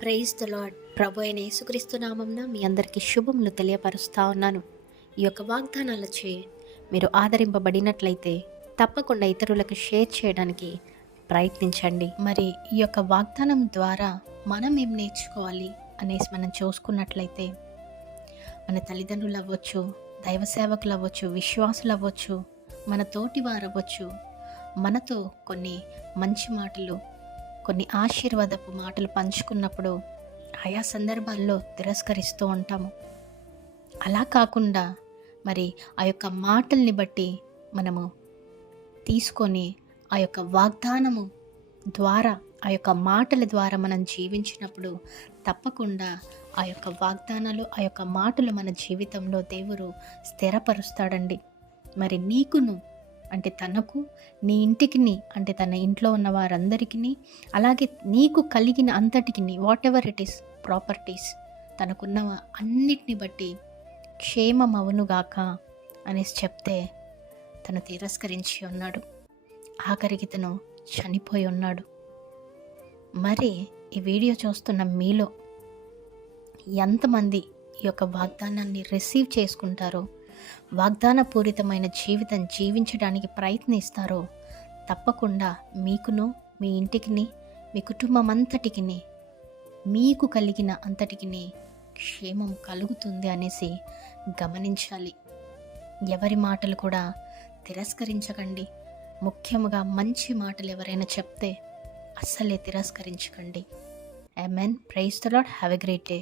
Praise the lord. ప్రభు అయిన యేసుక్రీస్తు నామంన మీ అందరికీ శుభములు తెలియపరుస్తా ఉన్నాను. ఈ యొక్క వాగ్దానాలచే మీరు ఆదరింపబడినట్లయితే తప్పకుండా ఇతరులకు షేర్ చేయడానికి ప్రయత్నించండి. మరి ఈ యొక్క వాగ్దానం ద్వారా మనం ఏం నేర్చుకోవాలి అనేసి మనం చూసుకున్నట్లయితే, మన తల్లిదండ్రులు అవ్వచ్చు, దైవ సేవకులు అవ్వచ్చు, విశ్వాసులు అవ్వచ్చు, మన తోటి వారు అవ్వచ్చు, మనతో కొన్ని మంచి మాటలు, కొన్ని ఆశీర్వాదపు మాటలు పంచుకున్నప్పుడు ఆయా సందర్భాల్లో తిరస్కరిస్తూ ఉంటాము. అలా కాకుండా మరి ఆ యొక్క మాటల్ని బట్టి మనము తీసుకొని ఆ యొక్క వాగ్దానము ద్వారా, ఆ యొక్క మాటల ద్వారా మనం జీవించినప్పుడు తప్పకుండా ఆ యొక్క వాగ్దానాలు, ఆ యొక్క మాటలు మన జీవితంలో దేవుడు స్థిరపరుస్తాడండి. మరి నీకును అంటే తనకు, నీ ఇంటికిని అంటే తన ఇంట్లో ఉన్న వారందరికీ, అలాగే నీకు కలిగిన అంతటికి, what ever it is properties, తనకున్న అన్నిటిని బట్టి క్షేమం అవునుగాక అనేసి చెప్తే తను తిరస్కరించి ఉన్నాడు. ఆఖరికి తను చనిపోయి ఉన్నాడు. మరి ఈ వీడియో చూస్తున్న మీలో ఎంతమంది ఈ యొక్క వాగ్దానాన్ని రిసీవ్ చేసుకుంటారో, వాగ్దానపూరితమైన జీవితం జీవించడానికి ప్రయత్నిస్తారో తప్పకుండా మీకును, మీ ఇంటికి, మీ కుటుంబం అంతటికి, మీకు కలిగిన అంతటికి క్షేమం కలుగుతుంది అనేసి గమనించాలి. ఎవరి మాటలు కూడా తిరస్కరించకండి. ముఖ్యముగా మంచి మాటలు ఎవరైనా చెప్తే అస్సలే తిరస్కరించకండి. Amen. Praise the Lord. Have a great day.